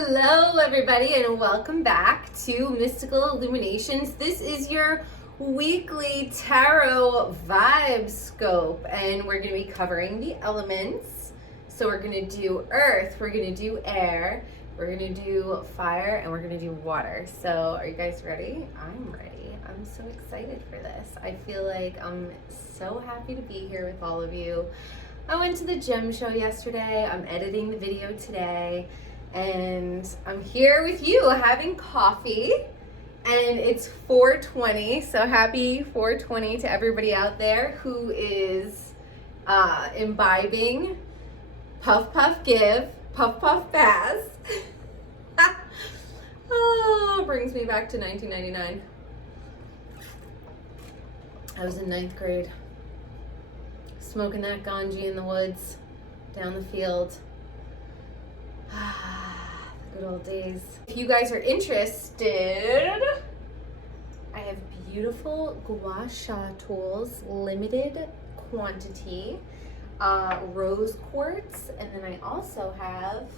Hello everybody and welcome back to Mystical Illuminations. This is your weekly tarot vibe scope and we're going to be covering the elements. So we're going to do earth, we're going to do air, we're going to do fire, and we're going to do water. So are you guys ready? I'm ready. I'm so excited for this. I feel like I'm so happy to be here with all of you. I went to the Gem Show yesterday. I'm editing the video today. And I'm here with you having coffee, and it's 4:20, so happy 4:20 to everybody out there who is imbibing puff puff give, puff puff pass. Oh, brings me back to 1999. I was in 9th grade, smoking that ganji in the woods, down the field. Good old days. If you guys are interested, I have beautiful gua sha tools, limited quantity, rose quartz, and then I also have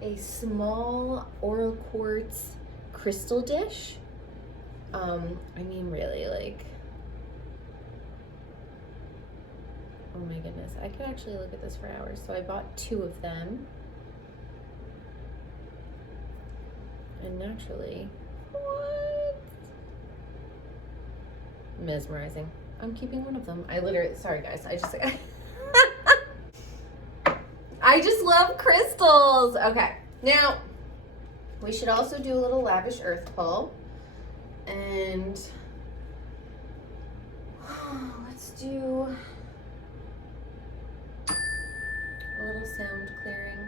a small aura quartz crystal dish. I mean, really, like, oh my goodness, I could actually look at this for hours. So I bought 2 of them. And naturally, what? Mesmerizing. I'm keeping one of them. I literally, sorry guys, I just love crystals. Okay, now we should also do a little lavish earth pull. And let's do a little sound clearing.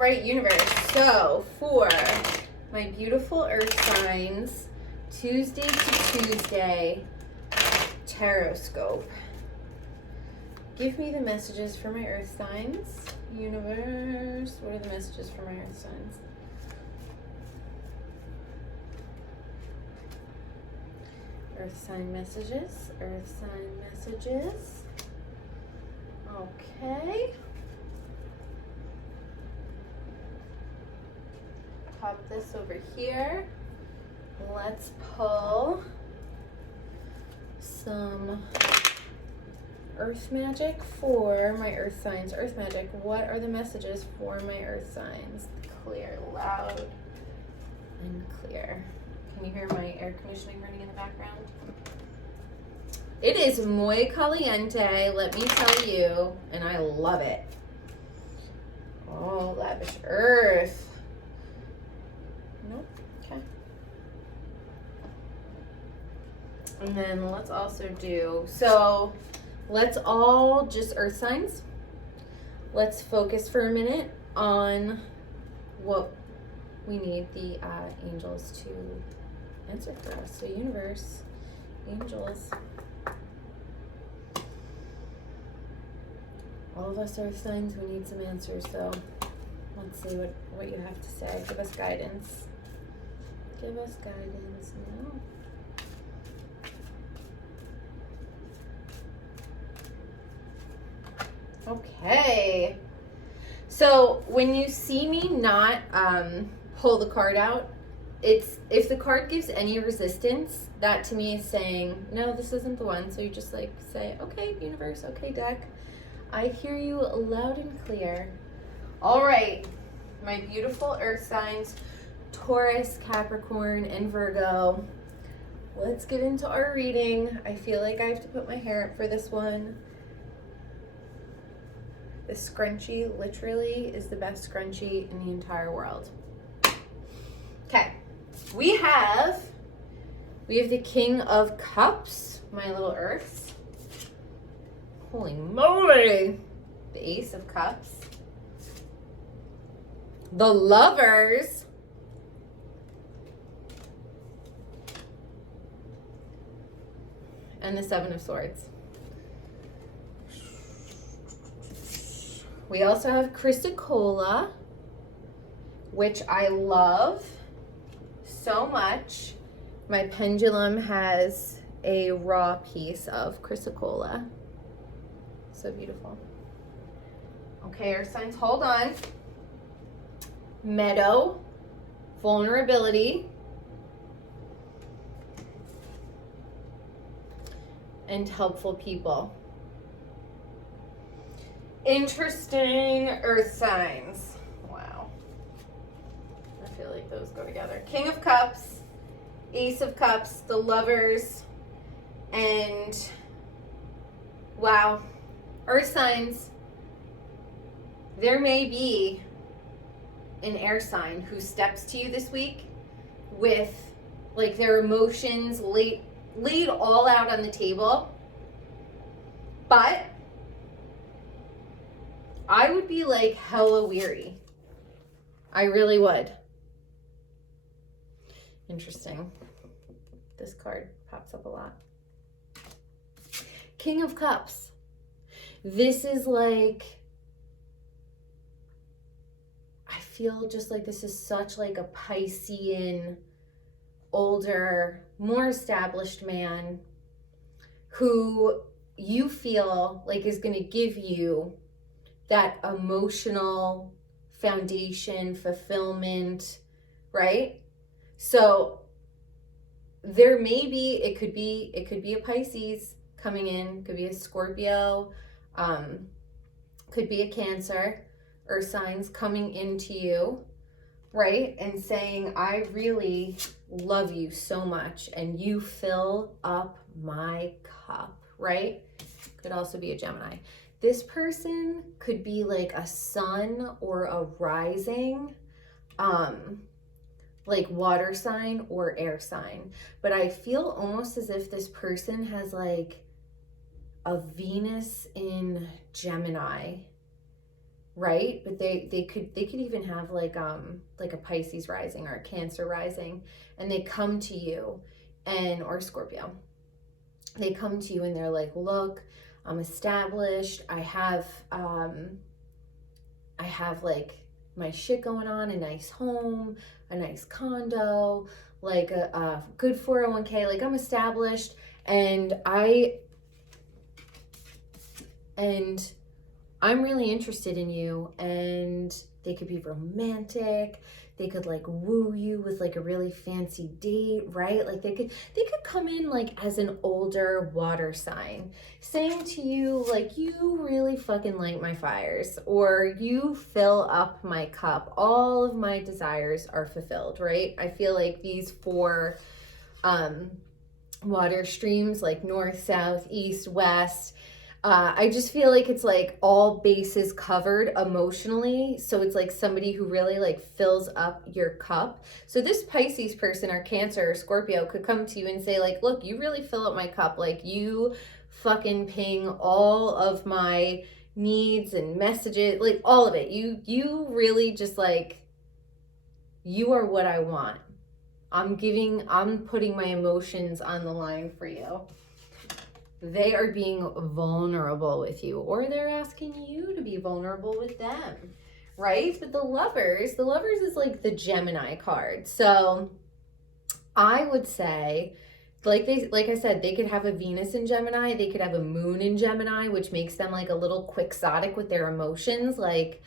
Right, universe. So for my beautiful earth signs, Tuesday to Tuesday Tarotscope, give me the messages for my earth signs. Universe, what are the messages for my earth signs? Earth sign messages, earth sign messages. Okay. Pop this over here. Let's pull some earth magic for my earth signs. Earth magic, what are the messages for my earth signs? Clear, loud, and clear. Can you hear my air conditioning running in the background? It is muy caliente, let me tell you, and I love it. Oh, lavish earth. Nope. Okay. And then let's also do, so let's all just earth signs. Let's focus for a minute on what we need the angels to answer for us. So universe, angels. All of us earth signs, we need some answers. So let's see what you have to say. Give us guidance. Give us guidance now. Okay. So when you see me not pull the card out, it's if the card gives any resistance, that to me is saying, no, this isn't the one. So you just like say, okay, universe, okay, deck. I hear you loud and clear. All right, my beautiful earth signs, Taurus, Capricorn, and Virgo. Let's get into our reading. I feel like I have to put my hair up for this one. This scrunchie literally is the best scrunchie in the entire world. Okay, we have the King of Cups, my little earths. Holy moly! The Ace of Cups. The Lovers. And the Seven of Swords. We also have Chrysocolla, which I love so much. My pendulum has a raw piece of chrysocolla. So beautiful. Okay, earth signs, hold on. Meadow, vulnerability, and helpful people. Interesting earth signs. Wow. I feel like those go together. King of Cups, Ace of Cups, the Lovers, and wow. Earth signs, there may be an air sign who steps to you this week with like their emotions laid all out on the table, but I would be like hella weary. I really would. Interesting. This card pops up a lot. King of Cups. This is like, I feel just like this is such like a Piscean, older, more established man who you feel like is going to give you that emotional foundation, fulfillment, right? So there may be, it could be a Pisces coming in, could be a Scorpio, could be a Cancer, earth signs coming into you, right? And saying, I really love you so much and you fill up my cup, right? Could also be a Gemini. This person could be like a sun or a rising, like water sign or air sign. But I feel almost as if this person has like a Venus in Gemini, right? But they could even have like a Pisces rising or a Cancer rising, and they come to you, and or Scorpio. They come to you and they're like, look, I'm established. I have like my shit going on, a nice home, a nice condo, like a good 401k. Like I'm established, and I'm really interested in you. And they could be romantic. They could like woo you with like a really fancy date, right? Like they could come in like as an older water sign saying to you like, you really fucking light my fires, or you fill up my cup. All of my desires are fulfilled, right? I feel like these four water streams, like north, south, east, west, I just feel like it's like all bases covered emotionally. So it's like somebody who really like fills up your cup. So this Pisces person or Cancer or Scorpio could come to you and say like, look, you really fill up my cup. Like you fucking ping all of my needs and messages, like all of it. You really just like, you are what I want. I'm putting my emotions on the line for you. They are being vulnerable with you, or they're asking you to be vulnerable with them, right? But the lovers is like the Gemini card. So I would say, like I said, they could have a Venus in Gemini, they could have a moon in Gemini, which makes them like a little quixotic with their emotions. Like,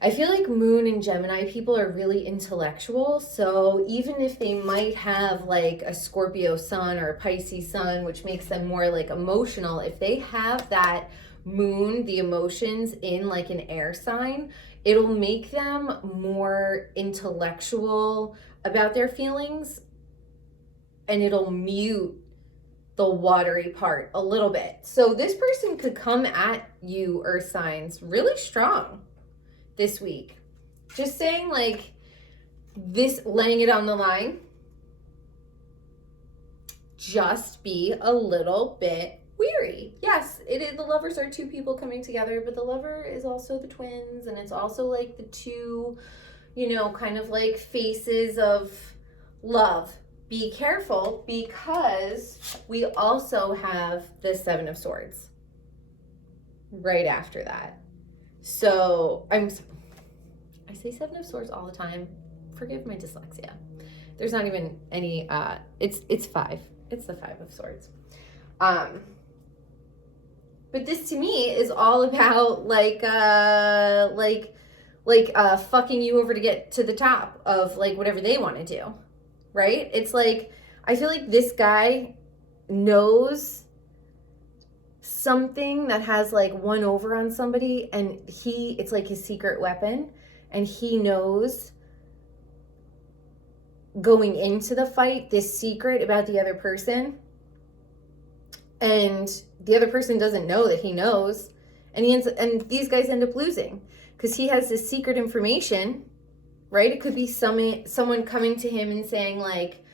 I feel like moon and Gemini people are really intellectual. So even if they might have like a Scorpio sun or a Pisces sun, which makes them more like emotional, if they have that moon, the emotions in like an air sign, it'll make them more intellectual about their feelings, and it'll mute the watery part a little bit. So this person could come at you, earth signs, really strong this week. Just saying, like, this, laying it on the line, just be a little bit weary. Yes, it is. The lovers are two people coming together, but the lover is also the twins, and it's also like the two, you know, kind of like faces of love. Be careful, because we also have the Seven of Swords right after that. So I say Seven of Swords all the time. Forgive my dyslexia. There's not even any, it's 5. It's the Five of Swords. But this to me is all about fucking you over to get to the top of like whatever they want to do, right? It's like, I feel like this guy knows something that has like won over on somebody, and it's like his secret weapon, and he knows going into the fight this secret about the other person, and the other person doesn't know that he knows, and these guys end up losing because he has this secret information, right? It could be someone coming to him and saying like,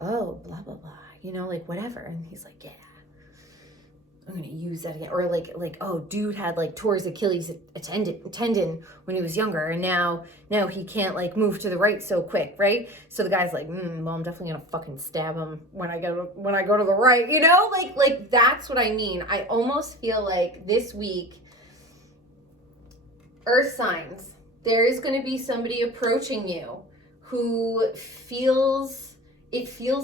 oh, blah blah blah, you know, like whatever, and he's like, yeah, I'm gonna use that again. Or like, oh, dude had like tore his Achilles tendon when he was younger, and now he can't like move to the right so quick, right? So the guy's like, well, I'm definitely gonna fucking stab him when I go to the right, you know? Like that's what I mean. I almost feel like this week, Earth signs, there is gonna be somebody approaching you who feels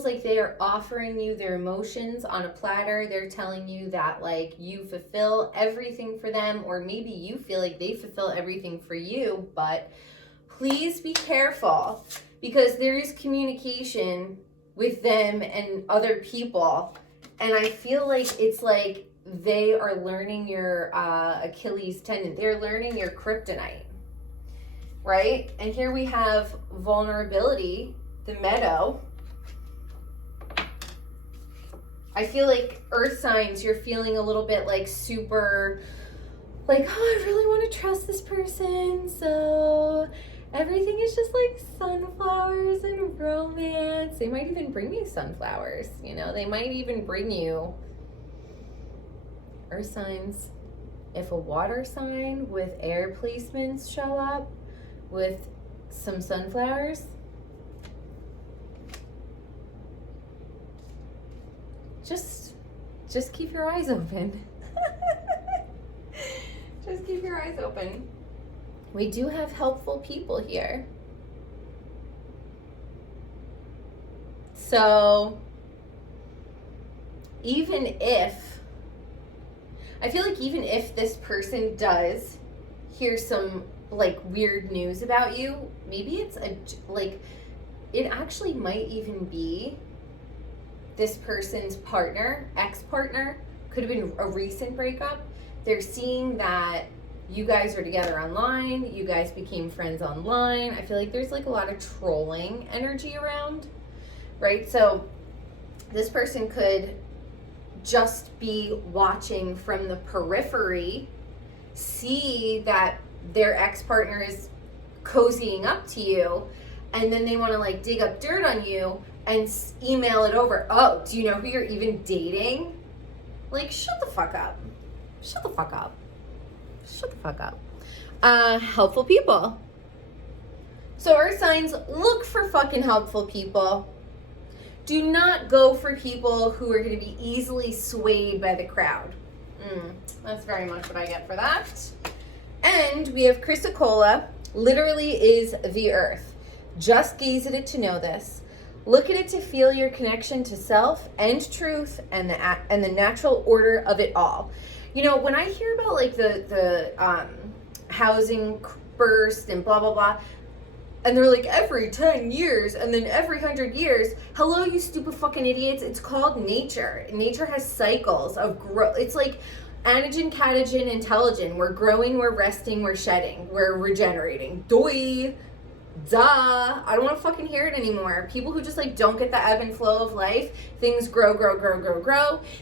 like they are offering you their emotions on a platter. They're telling you that like you fulfill everything for them, or maybe you feel like they fulfill everything for you, but please be careful because there is communication with them and other people. And I feel like it's like they are learning your Achilles tendon. They're learning your kryptonite, right? And here we have vulnerability, the meadow. I feel like Earth signs, you're feeling a little bit like super, like, oh, I really want to trust this person. So everything is just like sunflowers and romance. They might even bring you sunflowers, you know, they might even bring you Earth signs. If a water sign with air placements show up with some sunflowers, just keep your eyes open. Just keep your eyes open. We do have helpful people here. So even if this person does hear some like weird news about you, maybe it's it actually might even be this person's partner, ex-partner, could have been a recent breakup. They're seeing that you guys are together online, you guys became friends online. I feel like there's like a lot of trolling energy around, right? So this person could just be watching from the periphery, see that their ex-partner is cozying up to you, and then they want to like dig up dirt on you and email it over. Oh, do you know who you're even dating? Like, shut the fuck up. Shut the fuck up. Shut the fuck up. Helpful people. So Earth signs, look for fucking helpful people. Do not go for people who are going to be easily swayed by the crowd. That's very much what I get for that. And we have Chrysocolla, literally is the earth. Just gaze at it to know this. Look at it to feel your connection to self and truth and the natural order of it all. You know, when I hear about like the housing burst and blah, blah, blah, and they're like every 10 years and then every 100 years, hello, you stupid fucking idiots. It's called nature. Nature has cycles of growth. It's like anagen, catagen, intelligent. We're growing, we're resting, we're shedding, we're regenerating. Duh. I don't want to fucking hear it anymore. People who just like don't get the ebb and flow of life. Things grow.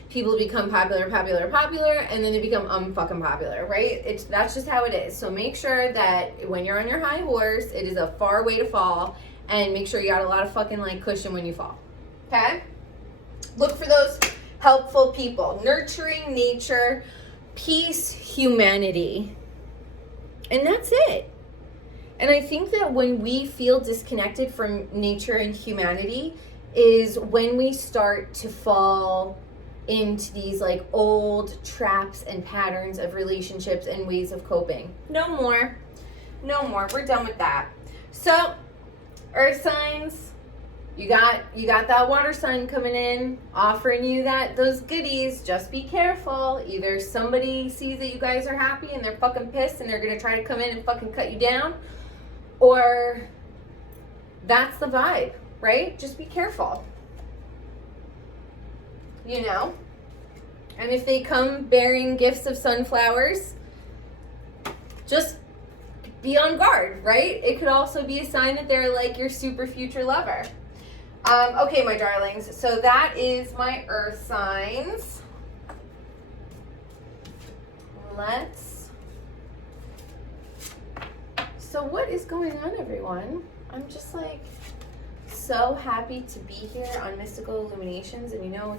People become popular, and then they become unfucking popular, right? That's just how it is. So make sure that when you're on your high horse, it is a far way to fall, and make sure you got a lot of fucking like cushion when you fall. Okay? Look for those helpful people. Nurturing nature, peace, humanity. And that's it. And I think that when we feel disconnected from nature and humanity is when we start to fall into these like old traps and patterns of relationships and ways of coping. No more. We're done with that. So, Earth signs, You got that water sign coming in, offering you those goodies. Just be careful. Either somebody sees that you guys are happy and they're fucking pissed and they're gonna try to come in and fucking cut you down, or that's the vibe, right? Just be careful. You know? And if they come bearing gifts of sunflowers, just be on guard, right? It could also be a sign that they're like your super future lover. Okay, my darlings, so that is my earth signs. So what is going on, everyone? I'm just like so happy to be here on Mystical Illuminations, and you know,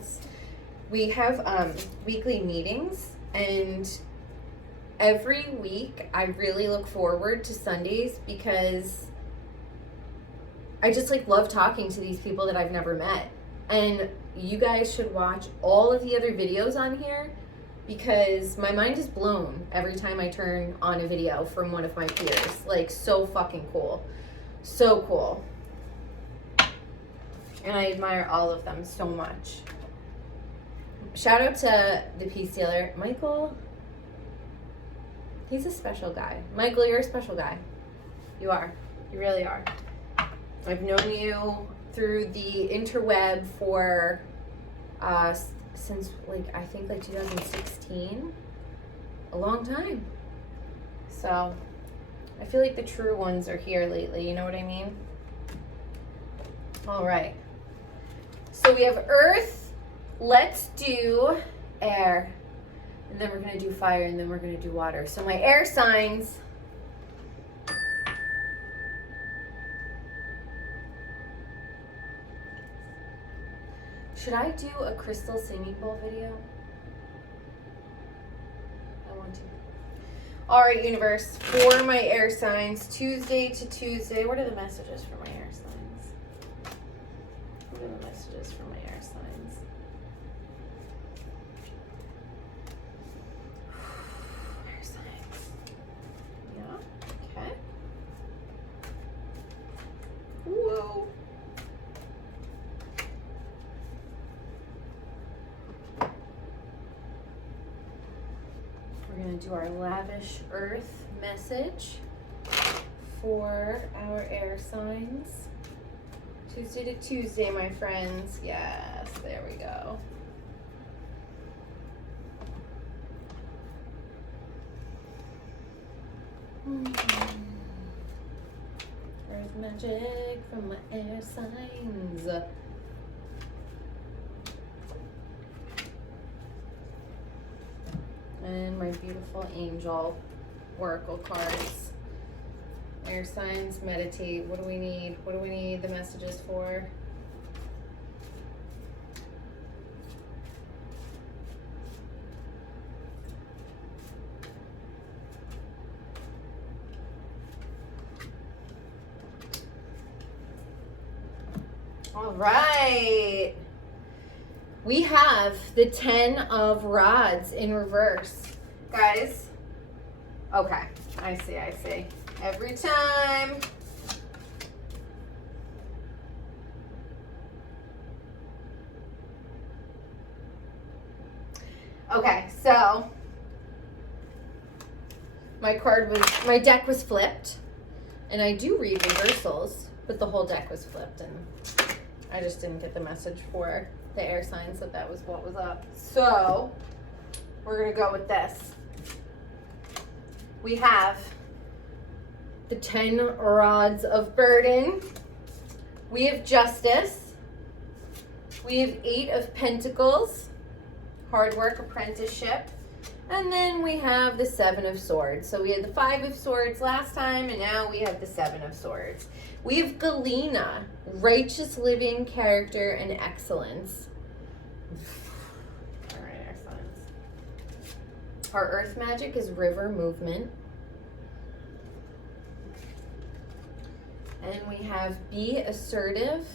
we have weekly meetings, and every week I really look forward to Sundays because I just like love talking to these people that I've never met. And you guys should watch all of the other videos on here because my mind is blown every time I turn on a video from one of my peers. Like, so fucking cool. So cool. And I admire all of them so much. Shout out to the Peace Dealer. Michael, he's a special guy. Michael, you're a special guy. You are. You really are. I've known you through the interweb for since like I think like 2016, a long time. So I feel like the true ones are here lately, you know what I mean? All right, so we have earth. Let's do air, and then we're gonna do fire, and then we're gonna do water. So my air signs. Should I do a crystal singing bowl video? I want to. All right, universe, for my air signs, Tuesday to Tuesday. What are the messages for my air signs? What are the messages for my air signs? Air signs. Yeah, okay. Whoa. We're going to do our lavish earth message for our air signs. Tuesday to Tuesday, my friends. Yes, there we go. Earth magic from my air signs. And my beautiful angel oracle cards. Air signs, meditate. What do we need? What do we need the messages for? All right. We have the 10 of rods in reverse. Guys, okay, I see. Every time. Okay, so my deck was flipped, and I do read reversals, but the whole deck was flipped, and I just didn't get the message for the air signs that was what was up. So we're gonna go with this. We have the 10 rods of burden. We have justice. We have 8 of pentacles, hard work, apprenticeship. And then we have the 7 of swords. So we had the 5 of swords last time, and now we have the 7 of swords. We have Galena, righteous living, character, and excellence. All right, excellence. Our earth magic is river movement. And we have be assertive.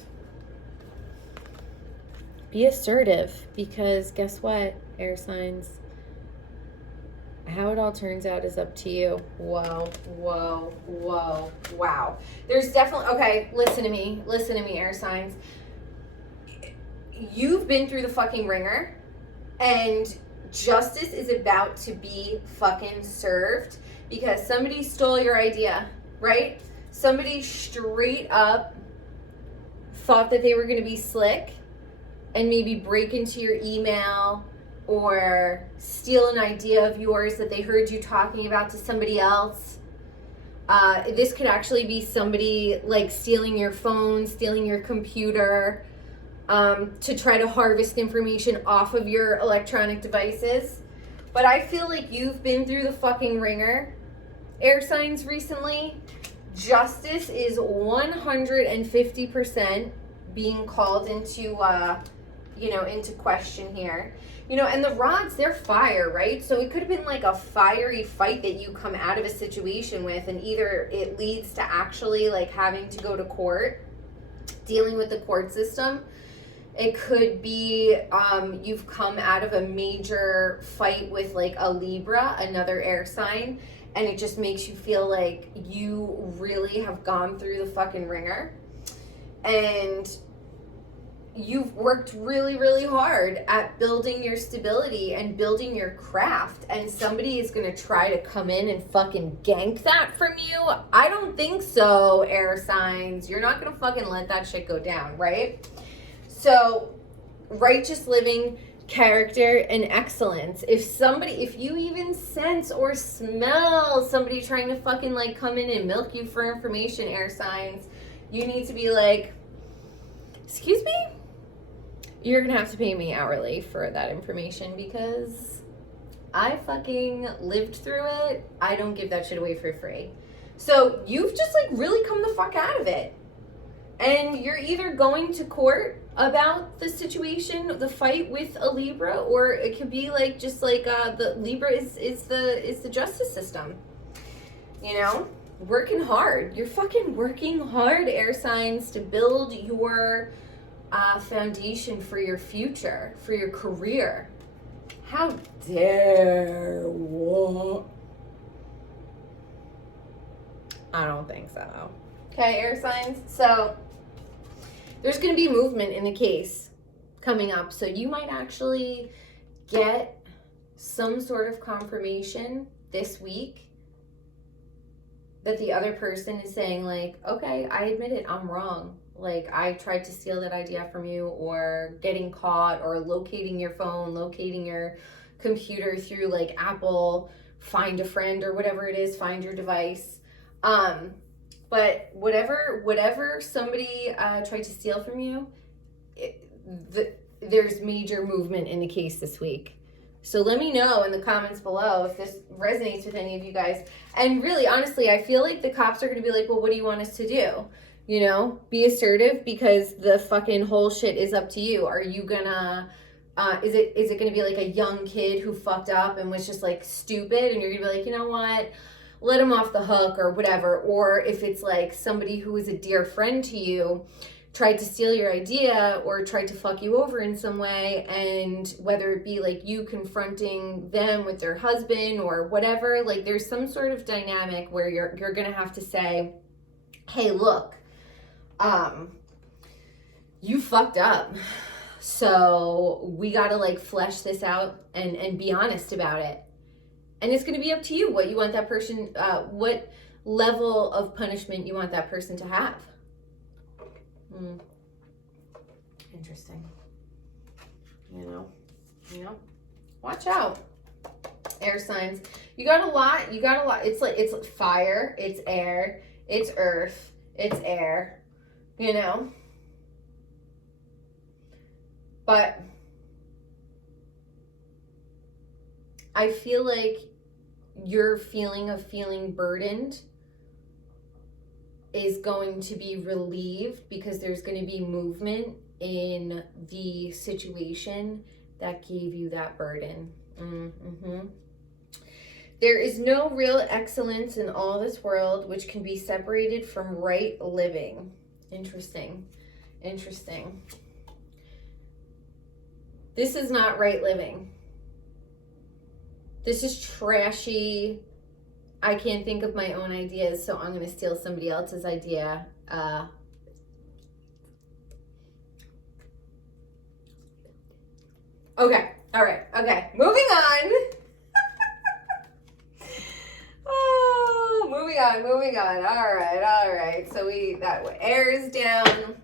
Be assertive, because guess what, air signs? How it all turns out is up to you. Whoa, whoa, whoa, wow. There's definitely, okay, listen to me, air signs. You've been through the fucking ringer, and justice is about to be fucking served because somebody stole your idea, right? Somebody straight up thought that they were going to be slick and maybe break into your email or steal an idea of yours that they heard you talking about to somebody else. This could actually be somebody like stealing your phone, stealing your computer, to try to harvest information off of your electronic devices. But I feel like you've been through the fucking ringer, air signs, recently. Justice is 150% being called into, into question here. And the rods, they're fire, right? So it could have been like a fiery fight that you come out of a situation with, and either it leads to actually like having to go to court, dealing with the court system. It could be you've come out of a major fight with like a Libra, another air sign, and it just makes you feel like you really have gone through the fucking ringer. And you've worked really, really hard at building your stability and building your craft, and somebody is going to try to come in and fucking gank that from you. I don't think so, air signs. You're not going to fucking let that shit go down, right? So, righteous living, character, and excellence. If you even sense or smell somebody trying to fucking like come in and milk you for information, air signs, you need to be like, excuse me? You're gonna have to pay me hourly for that information because I fucking lived through it. I don't give that shit away for free. So you've just like really come the fuck out of it. And you're either going to court about the situation, the fight with a Libra, or it could be like just like the Libra is the justice system. Working hard. You're fucking working hard, air signs, to build your foundation for your future, for your career. How dare what? I don't think so. Okay, air signs. So there's going to be movement in the case coming up. So you might actually get some sort of confirmation this week that the other person is saying like, okay, I admit it, I'm wrong. Like, I tried to steal that idea from you, or getting caught, or locating your phone, locating your computer through like Apple, Find a Friend, or whatever it is, find your device. But whatever somebody tried to steal from you, there's major movement in the case this week. So let me know in the comments below if this resonates with any of you guys. And really, honestly, I feel like the cops are going to be like, well, what do you want us to do? Be assertive, because the fucking whole shit is up to you. Are you gonna, is it gonna be like a young kid who fucked up and was just like stupid, and you're gonna be like, you know what, let him off the hook or whatever? Or if it's like somebody who is a dear friend to you tried to steal your idea or tried to fuck you over in some way, and whether it be like you confronting them with their husband or whatever, like there's some sort of dynamic where you're gonna have to say, hey, look, you fucked up, so we gotta like flesh this out and be honest about it. And it's gonna be up to you what you want that person, what level of punishment you want that person to have. Interesting. Watch out, air signs. You got a lot. It's like, it's fire, it's air, it's earth, it's air, but I feel like your feeling of feeling burdened is going to be relieved, because there's going to be movement in the situation that gave you that burden. There is no real excellence in all this world which can be separated from right living. Interesting. This is not right living. This is trashy. I can't think of my own ideas, so I'm going to steal somebody else's idea. Okay. All right. Okay. Moving on. Oh, moving on. Moving on. All right. All right. So that air is down.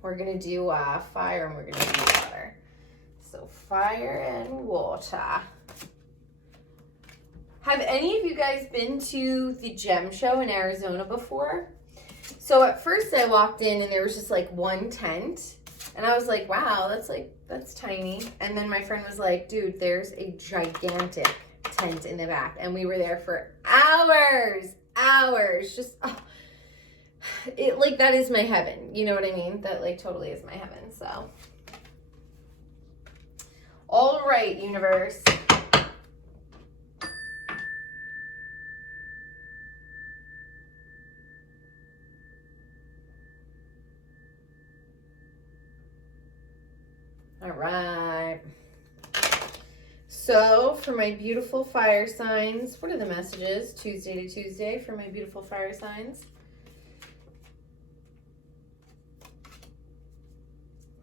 We're going to do fire and we're going to do water. So fire and water. Have any of you guys been to the Gem Show in Arizona before? So at first I walked in and there was just like one tent. And I was like, wow, that's tiny. And then my friend was like, dude, there's a gigantic tent in the back. And we were there for hours. Just, that is my heaven. You know what I mean? That like totally is my heaven. So, all right, universe. All right. So for my beautiful fire signs, what are the messages Tuesday to Tuesday for my beautiful fire signs?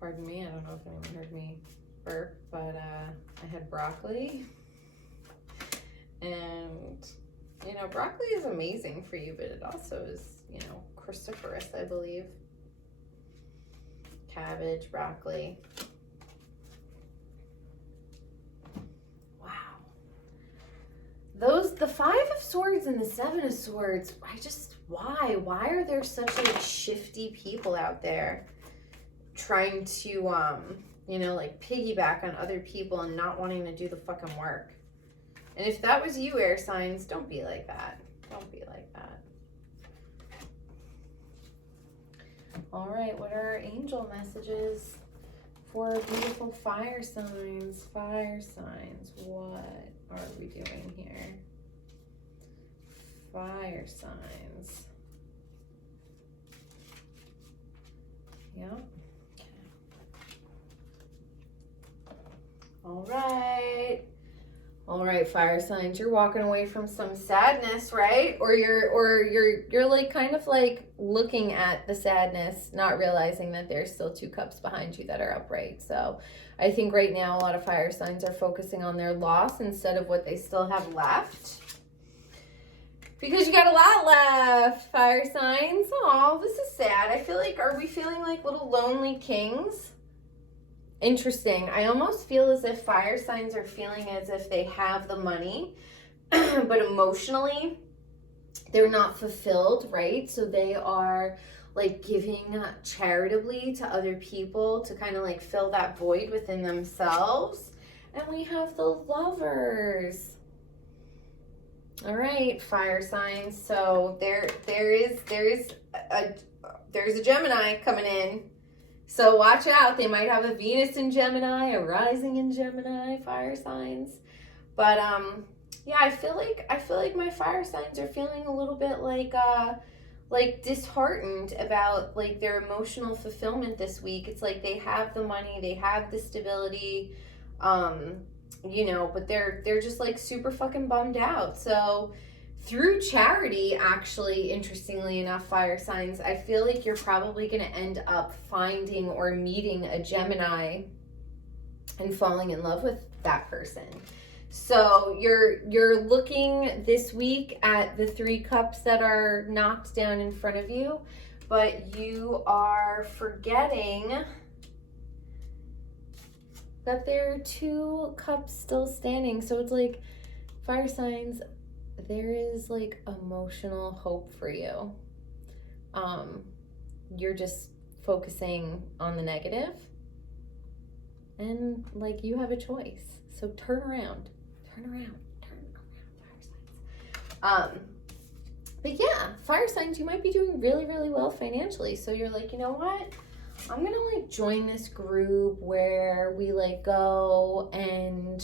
Pardon me, I don't know if anyone heard me burp, but I had broccoli. And, you know, broccoli is amazing for you, but it also is, you know, cruciferous, I believe. Cabbage, broccoli. The Five of Swords and the Seven of Swords, why? Why are there such like shifty people out there trying to, you know, like piggyback on other people and not wanting to do the fucking work? And if that was you, air signs, don't be like that. Don't be like that. All right, what are our angel messages for beautiful fire signs? Fire signs, what are we doing here? Fire signs. Yep. Okay. All right. All right, fire signs. You're walking away from some sadness, right? Or you're like kind of like looking at the sadness, not realizing that there's still two cups behind you that are upright. So I think right now a lot of fire signs are focusing on their loss instead of what they still have left. Because you got a lot left, fire signs. Oh, this is sad. I feel like, are we feeling like little lonely kings? Interesting. I almost feel as if fire signs are feeling as if they have the money, but emotionally, they're not fulfilled, right? So they are like giving charitably to other people to kind of like fill that void within themselves. And we have the Lovers. All right, fire signs. So there's a Gemini coming in. So watch out. They might have a Venus in Gemini, a rising in Gemini, fire signs. But yeah, I feel like my fire signs are feeling a little bit like disheartened about like their emotional fulfillment this week. It's like they have the money, they have the stability, you know, but they're just like super fucking bummed out. So through charity, actually, interestingly enough, fire signs, I feel like you're probably going to end up finding or meeting a Gemini and falling in love with that person. So you're looking this week at the 3 cups that are knocked down in front of you, but you are forgetting that there are 2 cups still standing. So it's like, fire signs, there is like emotional hope for you. You're just focusing on the negative, and like you have a choice. So turn around, fire signs. But yeah, fire signs, you might be doing really, really well financially. So you're like, you know what? I'm gonna like join this group where we like go and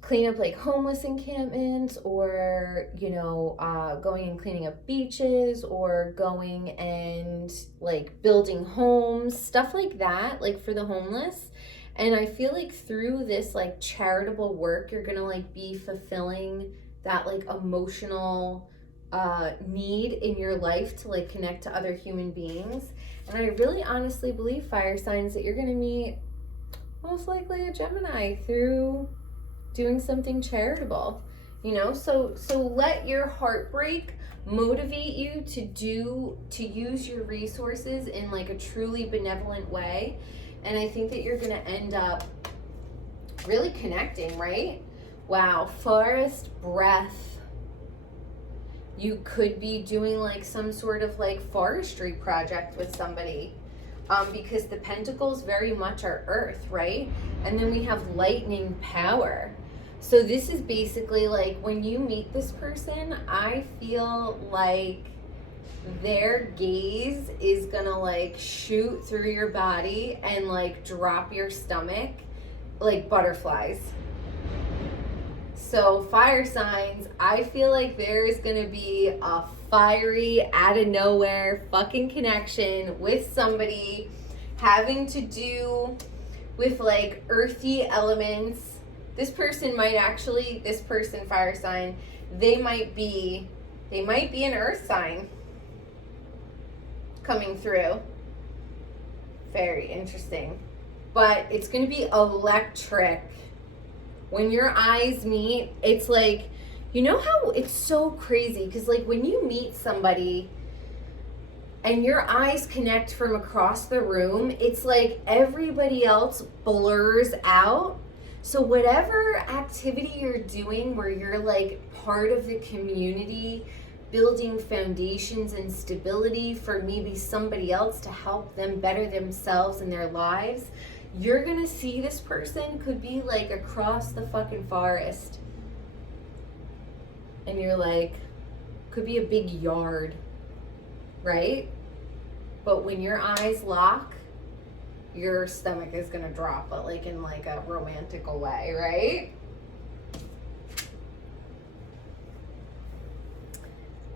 clean up like homeless encampments, or you know, going and cleaning up beaches, or going and like building homes, stuff like that, like for the homeless. And I feel like through this like charitable work, you're gonna like be fulfilling that like emotional need in your life to like connect to other human beings. And I really honestly believe, fire signs, that you're gonna meet most likely a Gemini through doing something charitable. You know, so let your heartbreak motivate you to use your resources in like a truly benevolent way. And I think that you're going to end up really connecting, right? Wow, forest breath. You could be doing like some sort of like forestry project with somebody, because the pentacles very much are earth, right? And then we have lightning power. So this is basically like when you meet this person, I feel like their gaze is gonna like shoot through your body and like drop your stomach like butterflies. So fire signs, I feel like there is gonna be a fiery, out of nowhere fucking connection with somebody having to do with like earthy elements. This person, fire sign, they might be an earth sign coming through. Very interesting. But it's going to be electric. When your eyes meet, it's like, you know how it's so crazy? Because like when you meet somebody and your eyes connect from across the room, it's like everybody else blurs out. So whatever activity you're doing where you're like part of the community, building foundations and stability for maybe somebody else to help them better themselves in their lives, you're gonna see this person could be like across the fucking forest. And you're like, could be a big yard, right? But when your eyes lock, your stomach is gonna drop, but like in like a romantical way, right?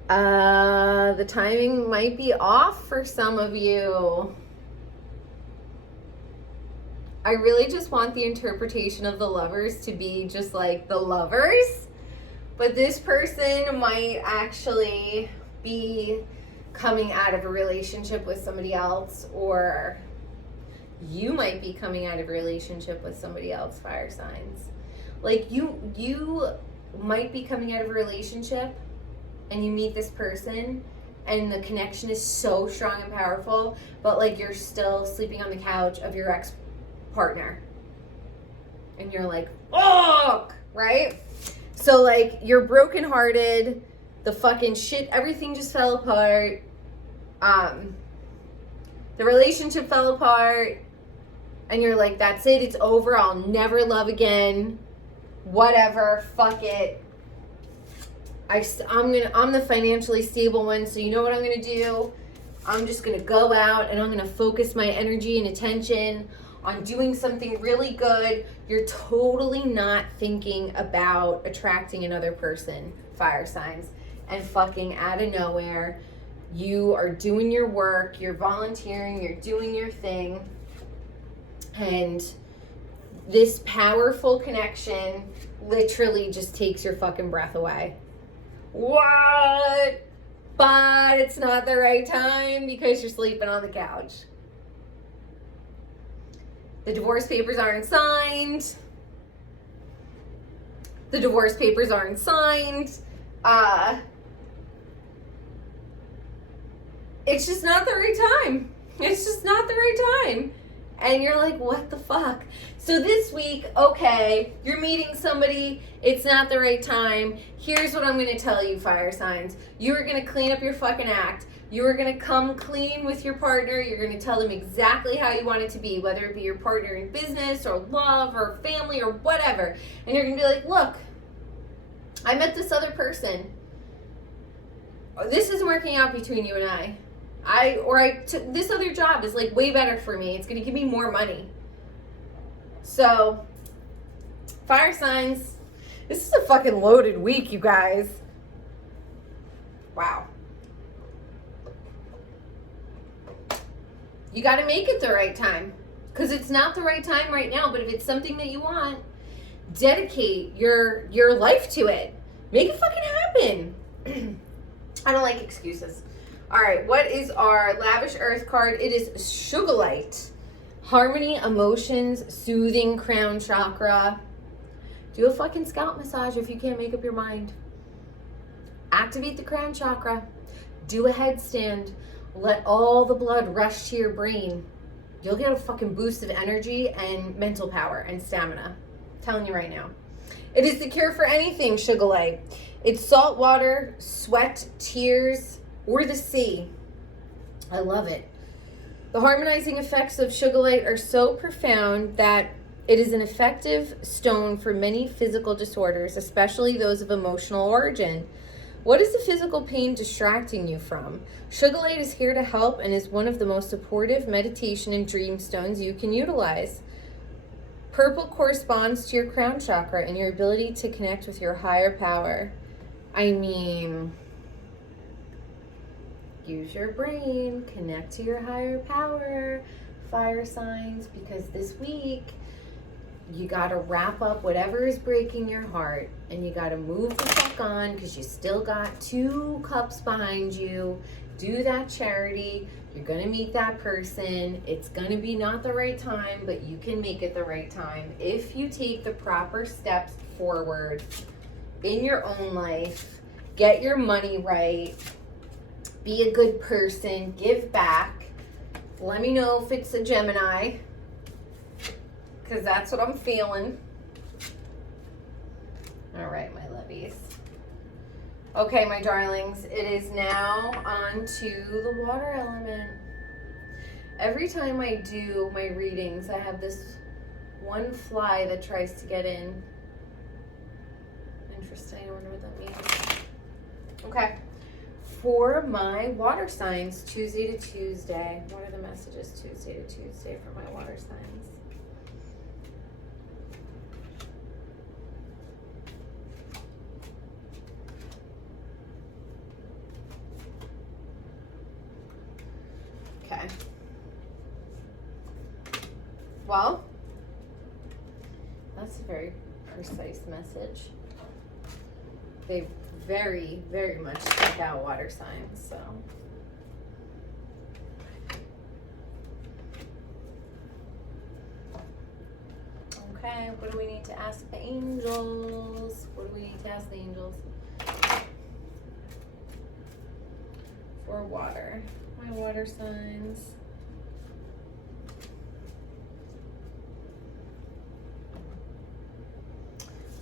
The timing might be off for some of you. I really just want the interpretation of the Lovers to be just like the Lovers, but this person might actually be coming out of a relationship with somebody else, or you might be coming out of a relationship with somebody else, fire signs. Like you might be coming out of a relationship and you meet this person and the connection is so strong and powerful, but like you're still sleeping on the couch of your ex-partner. And you're like, fuck, right? So like you're brokenhearted, the fucking shit, everything just fell apart. The relationship fell apart. And you're like, that's it, it's over, I'll never love again. Whatever, fuck it. I'm the financially stable one, so you know what I'm gonna do? I'm just gonna go out and I'm gonna focus my energy and attention on doing something really good. You're totally not thinking about attracting another person, fire signs. And fucking out of nowhere, you are doing your work, you're volunteering, you're doing your thing. And this powerful connection literally just takes your fucking breath away. What? But it's not the right time because you're sleeping on the couch. The divorce papers aren't signed. The divorce papers aren't signed. It's just not the right time. It's just not the right time. And you're like, what the fuck? So this week, okay, you're meeting somebody, it's not the right time. Here's what I'm going to tell you, fire signs. You are going to clean up your fucking act. You are going to come clean with your partner. You're going to tell them exactly how you want it to be, whether it be your partner in business or love or family or whatever. And you're going to be like, look, I met this other person. This isn't working out between you and I. This other job is like way better for me. It's going to give me more money. So, fire signs, this is a fucking loaded week, you guys. Wow. You got to make it the right time. Because it's not the right time right now, but if it's something that you want, dedicate your life to it. Make it fucking happen. I don't like excuses. All right, what is our Lavish Earth card? It is Sugarlight. Harmony, emotions, soothing crown chakra. Do a fucking scalp massage if you can't make up your mind. Activate the crown chakra. Do a headstand. Let all the blood rush to your brain. You'll get a fucking boost of energy and mental power and stamina. I'm telling you right now. It is the cure for anything, Sugarlight. It's salt water, sweat, tears, or the sea. I love it. The harmonizing effects of Sugarlight are so profound that it is an effective stone for many physical disorders, especially those of emotional origin. What is the physical pain distracting you from? Sugarlight is here to help and is one of the most supportive meditation and dream stones you can utilize. Purple corresponds to your crown chakra and your ability to connect with your higher power. I mean, use your brain, connect to your higher power, fire signs, because this week you got to wrap up whatever is breaking your heart and you got to move the fuck on because you still got 2 cups behind you. Do that charity. You're going to meet that person. It's going to be not the right time, but you can make it the right time if you take the proper steps forward in your own life. Get your money right. Be a good person. Give back. Let me know if it's a Gemini, because that's what I'm feeling. All right, my lovies. Okay, my darlings, it is now on to the water element. Every time I do my readings, I have this one fly that tries to get in. Interesting, I wonder what that means. Okay, for my water signs, Tuesday to Tuesday, what are the messages Tuesday to Tuesday for my water signs? Okay. Well, that's a very precise message. They very, very much check out water signs, so. Okay, what do we need to ask the angels? What do we need to ask the angels? For water. My water signs.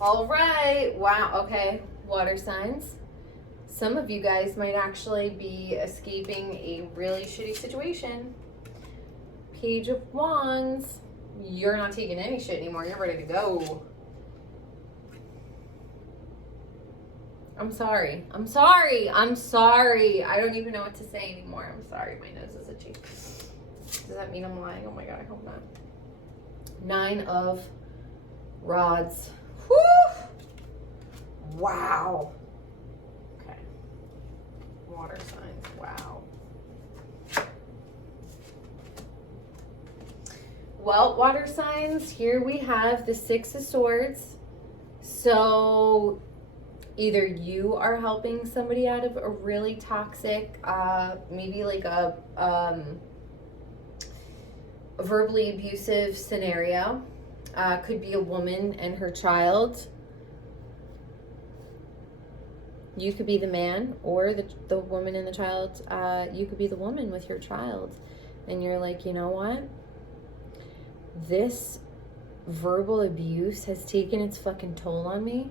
All right. Wow. Okay. Water signs. Some of you guys might actually be escaping a really shitty situation. Page of Wands. You're not taking any shit anymore. You're ready to go. I'm sorry. I'm sorry. I'm sorry. I don't even know what to say anymore. I'm sorry. My nose is itchy. Does that mean I'm lying? Oh my God, I hope not. 9 of Rods. Whew. Wow. Okay. Water signs. Wow. Well, water signs, here we have the 6 of Swords. So either you are helping somebody out of a really toxic, maybe like a verbally abusive scenario. Could be a woman and her child. You could be the man, or the woman and the child. You could be the woman with your child. And you're like, you know what? This verbal abuse has taken its fucking toll on me.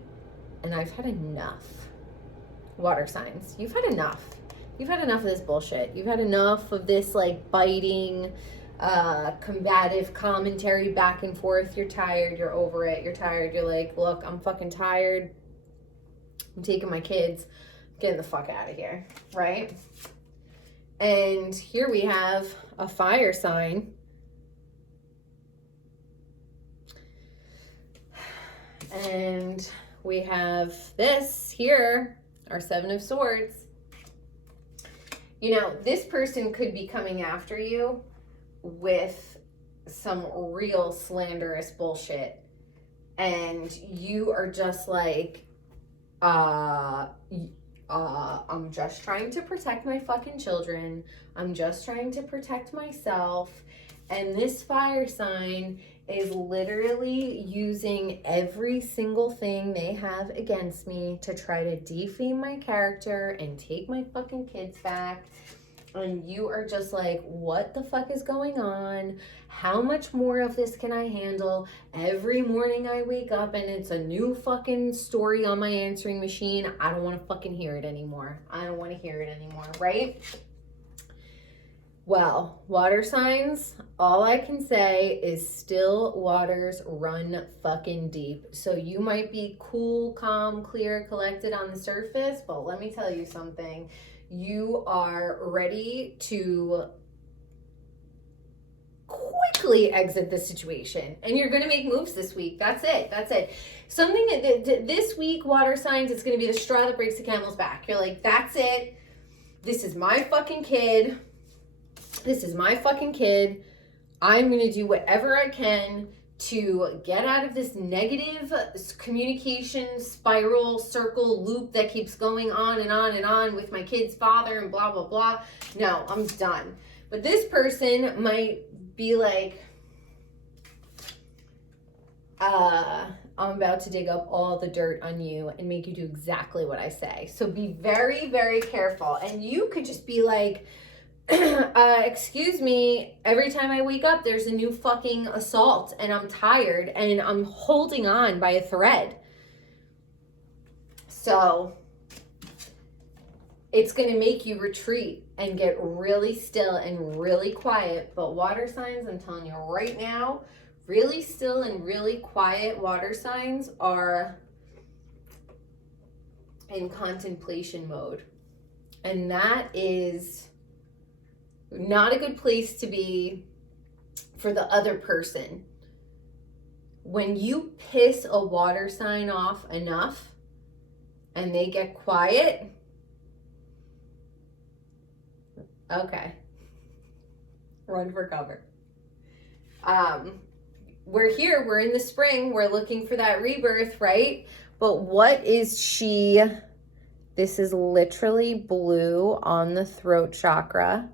And I've had enough. Water signs. You've had enough. You've had enough of this bullshit. You've had enough of this like biting, combative commentary back and forth. You're tired. You're over it. You're tired. You're like, look, I'm fucking tired. I'm taking my kids. I'm getting the fuck out of here. Right? And here we have a fire sign. And we have this here, our 7 of Swords. You know, this person could be coming after you with some real slanderous bullshit, and you are just like, I'm just trying to protect my fucking children. I'm just trying to protect myself. And this fire sign is literally using every single thing they have against me to try to defame my character and take my fucking kids back. And you are just like, what the fuck is going on? How much more of this can I handle? Every morning I wake up and it's a new fucking story on my answering machine. I don't want to fucking hear it anymore. I don't want to hear it anymore, right? Well, water signs, all I can say is still waters run fucking deep. So you might be cool, calm, clear, collected on the surface, but let me tell you something. You are ready to quickly exit the situation, and you're going to make moves this week. That's it. Something that this week, water signs, it's going to be the straw that breaks the camel's back. You're like, that's it. This is my fucking kid. I'm going to do whatever I can to get out of this negative communication spiral circle loop that keeps going on and on and on with my kid's father and blah, blah, blah. No, I'm done. But this person might be like, I'm about to dig up all the dirt on you and make you do exactly what I say. So be very, very careful. And you could just be like, excuse me, every time I wake up, there's a new fucking assault and I'm tired and I'm holding on by a thread. So it's going to make you retreat and get really still and really quiet. But water signs, I'm telling you right now, really still and really quiet water signs are in contemplation mode. And that is not a good place to be for the other person. When you piss a water sign off enough and they get quiet, okay, run for cover. We're here, we're in the spring, we're looking for that rebirth, right? But what is she? This is literally blue on the throat chakra.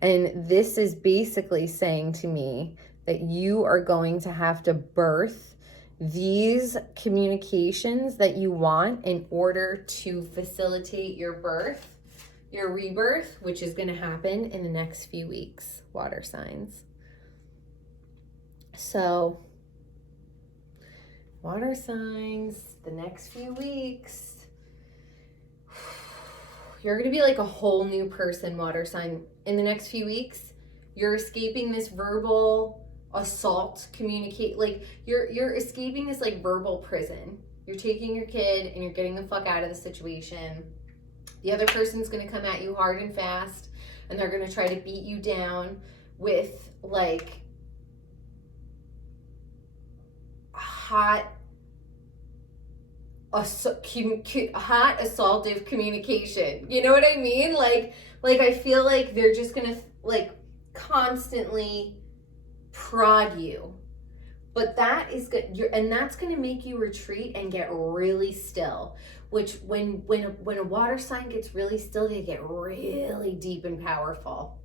And this is basically saying to me that you are going to have to birth these communications that you want in order to facilitate your birth, your rebirth, which is going to happen in the next few weeks, water signs. So, water signs, the next few weeks, you're going to be like a whole new person, water sign. In the next few weeks, you're escaping this verbal assault, like you're escaping this like verbal prison. You're taking your kid and you're getting the fuck out of the situation. The other person's going to come at you hard and fast, and they're going to try to beat you down with like hot assaultive communication. You know what I mean? Like I feel like they're just gonna like constantly prod you, but that is good. And that's gonna make you retreat and get really still. Which when a water sign gets really still, they get really deep and powerful.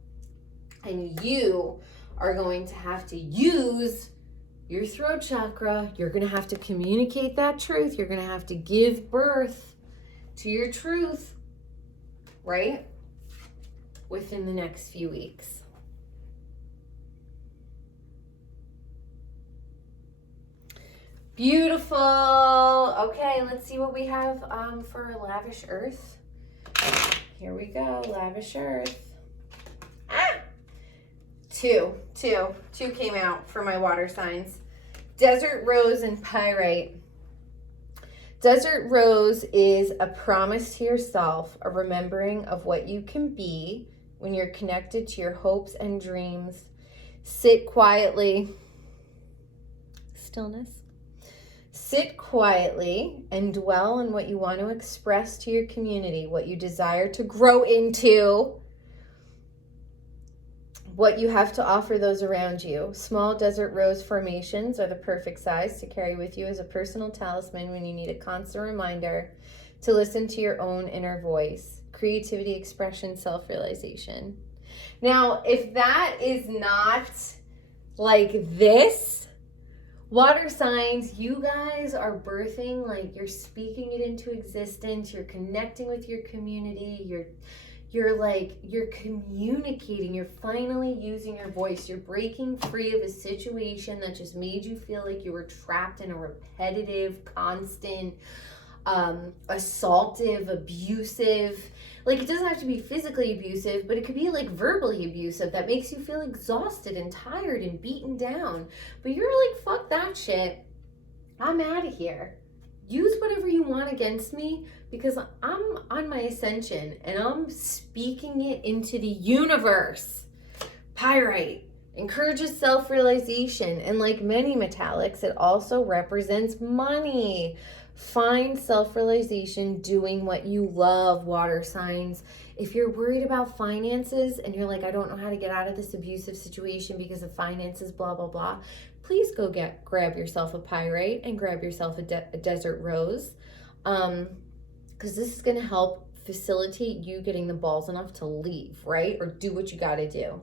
And you are going to have to use your throat chakra. You're going to have to communicate that truth. You're going to have to give birth to your truth, right? Within the next few weeks. Beautiful. Okay, let's see what we have for Lavish Earth. Here we go, Lavish Earth. Two came out for my water signs. Desert Rose and Pyrite. Desert Rose is a promise to yourself, a remembering of what you can be when you're connected to your hopes and dreams. Sit quietly. Stillness. Sit quietly and dwell on what you want to express to your community, what you desire to grow into. what you have to offer those around you. Small desert rose formations are the perfect size to carry with you as a personal talisman when you need a constant reminder to listen to your own inner voice. Creativity, expression, self-realization. Now, if that is not like this, water signs, you guys are birthing, like you're speaking it into existence, you're connecting with your community, you're communicating, you're finally using your voice, you're breaking free of a situation that just made you feel like you were trapped in a repetitive, constant, assaultive, abusive, like it doesn't have to be physically abusive, but it could be like verbally abusive that makes you feel exhausted and tired and beaten down. But you're like, fuck that shit. I'm out of here. Use whatever you want against me because I'm on my ascension and I'm speaking it into the universe. Pyrite encourages self-realization, and like many metallics, it also represents money. Find self-realization doing what you love, water signs. If you're worried about finances and you're like, I don't know how to get out of this abusive situation because of finances, blah, blah, blah, please go grab yourself a pyrite and grab yourself a desert rose, because this is going to help facilitate you getting the balls enough to leave, right? Or do what you got to do.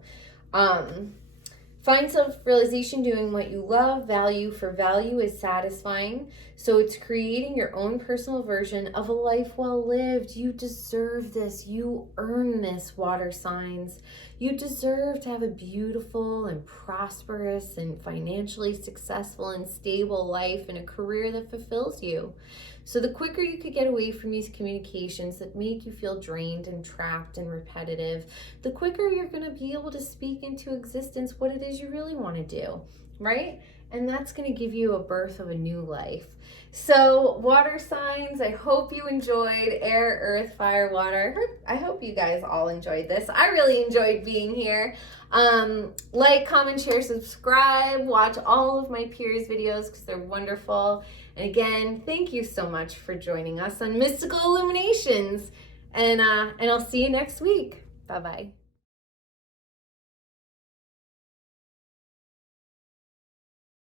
Find self-realization doing what you love. Value for value is satisfying. So it's creating your own personal version of a life well lived. You deserve this. You earn this, water signs. You deserve to have a beautiful and prosperous and financially successful and stable life and a career that fulfills you. So the quicker you could get away from these communications that make you feel drained and trapped and repetitive, the quicker you're going to be able to speak into existence what it is you really want to do, right? And that's going to give you a birth of a new life. So water signs, I hope you enjoyed air, earth, fire, water. I hope you guys all enjoyed this. I really enjoyed being here. Like, comment, share, subscribe, watch all of my peers' videos because they're wonderful. And again, thank you so much for joining us on Mystical Illuminations. And I'll see you next week. Bye-bye.